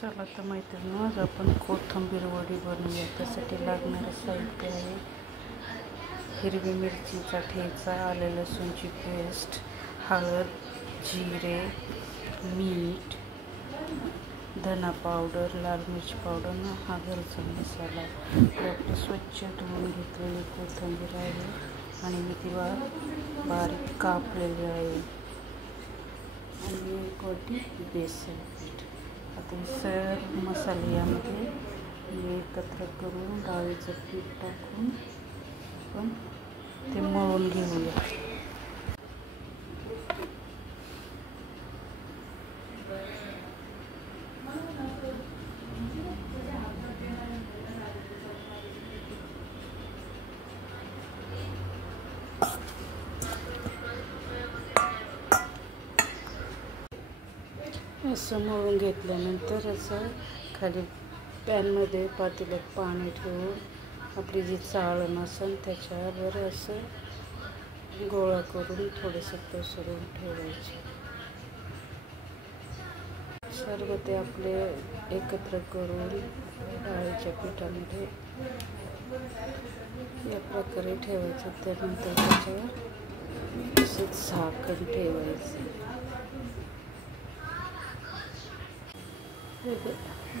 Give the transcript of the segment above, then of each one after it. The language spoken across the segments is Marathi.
चला तर मैत्रिणी, आज आपण कोथिंबीर वडी बनवूया. त्यासाठी लागणारे साहित्य आहे: हिरवी मिरचीचा ठेचा, आले लसूणची पेस्ट, हळद, जिरे, मीठ, धना पावडर, लाल मिरची पावडर, हा घरचा मसाला. आपली स्वच्छ धुवून घेतलेली कोथिंबीर आहे आणि मी ती बारीक कापलेली आहे आणि एक वाटी बेसन पीठ. आता हे सर्व मसाले यामध्ये एकत्र करून डाळीचं पीठ टाकून आपण ते मळून घेऊया. असं मळून घेतल्यानंतर असं खाली पॅनमध्ये पातेल्यात पाणी ठेवून आपली जी चाळण असेल त्याच्यावर असं गोळा करून थोडंसं पसरून ठेवायचे. सर्व ते आपले एकत्र करून डाळीच्या पिठामध्ये या प्रकारे ठेवायचं. त्यानंतर त्याच्यावर असंच झाकण ठेवायचं.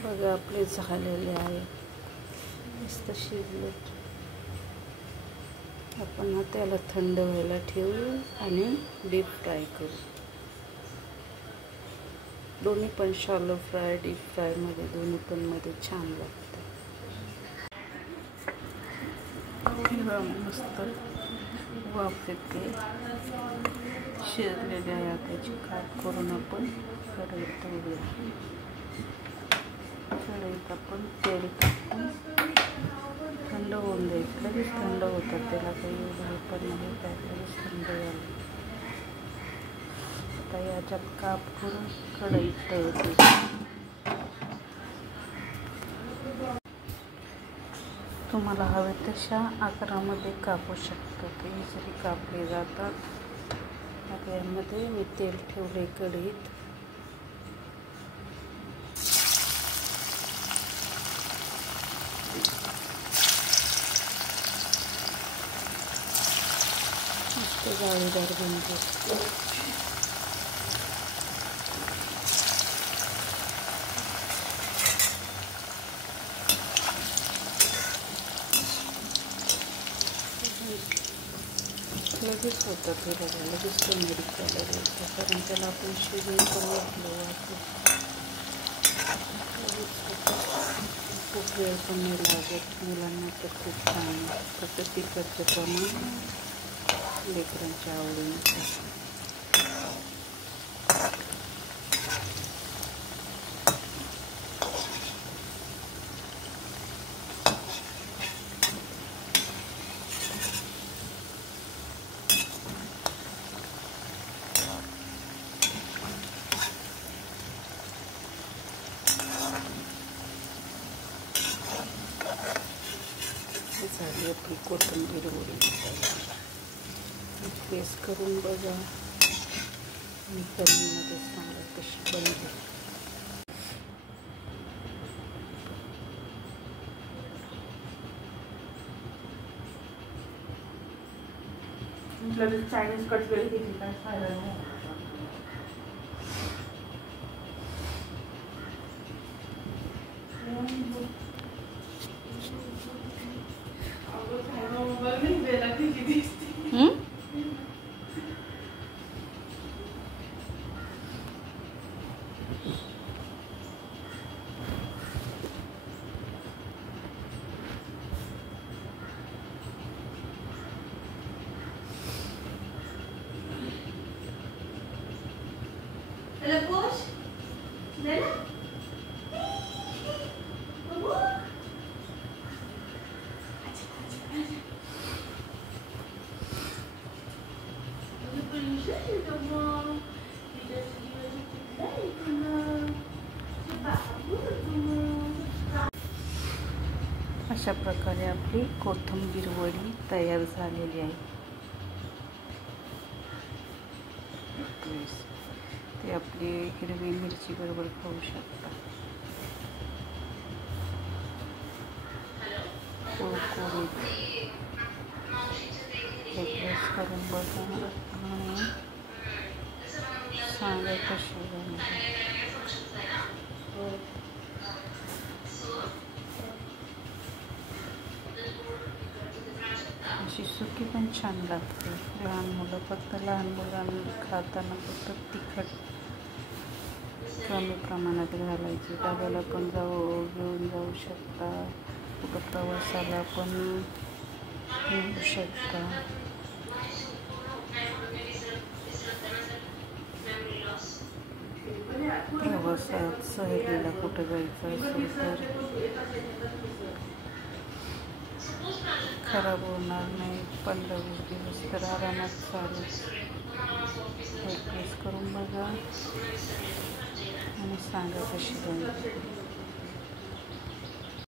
बघा, आपले झालेले आहे, मस्त शिजले. आपण त्याला थंड व्हायला ठेवू आणि डीप फ्राय करू. दोन्ही पण शॅलो फ्राय, डीप फ्रायमध्ये दोन्ही पण मध्ये छान लागतं. मस्त वाफेत ते शिजलेले आहे. त्याची काप करून आपण कढईत ठेवूया. कढईत आपण तेल टाकून थंड होऊन द्यायचं. लगेच थंड होतात, त्याला काही एवढं पण नाही, लगेच थंड झालं. आता याच्यात काप करून कढईत ठेवते. तुम्हाला हवे तशा आकारामध्ये कापू शकतो, ते इझिली कापले जातात. आता यामध्ये मी तेल ठेवले कढईत. मस्त जाळीदार बनते. लगेच होतं ते, बघा लगेच तंदुरी कलर येतो, कारण त्याला आपण शिजून पण वाटलं लगेच होतं. खूप वेळ पण नाही लागत. मुलांना तर खूप छान. फक्त तिखटचं प्रमाण लेकरांच्या आवडीनुसार. झाली आपली कोथिंबीर वडी. पेस्ट करून बघा आणि कमीमध्ये सांगा कशी बनली. चायनीज कटलेरी घेतली काय फायदा नाही. अशा प्रकारे आपली कोथिंबीर वडी तयार झालेली आहे. ते आपली हिरवी मिरची बरोबर खाऊ शकता. जाईल. एक प्रेस करून बघा आणि सांगा कशी झाली. अशी सुकी पण छान लागते. लहान मुलांना खाताना फक्त तिखट कमी प्रमाणात घालायची. डब्याला पण घेऊन जाऊ शकता, कुठं प्रवासाला पण घेऊ शकता. प्रवासात सहलीला कुठं जायचं असेल तर खराब होणार नाही. 15-20 दिवस तर आरामात चालेल. एक प्रेस करून बघा आणि सांगा कशी झाली.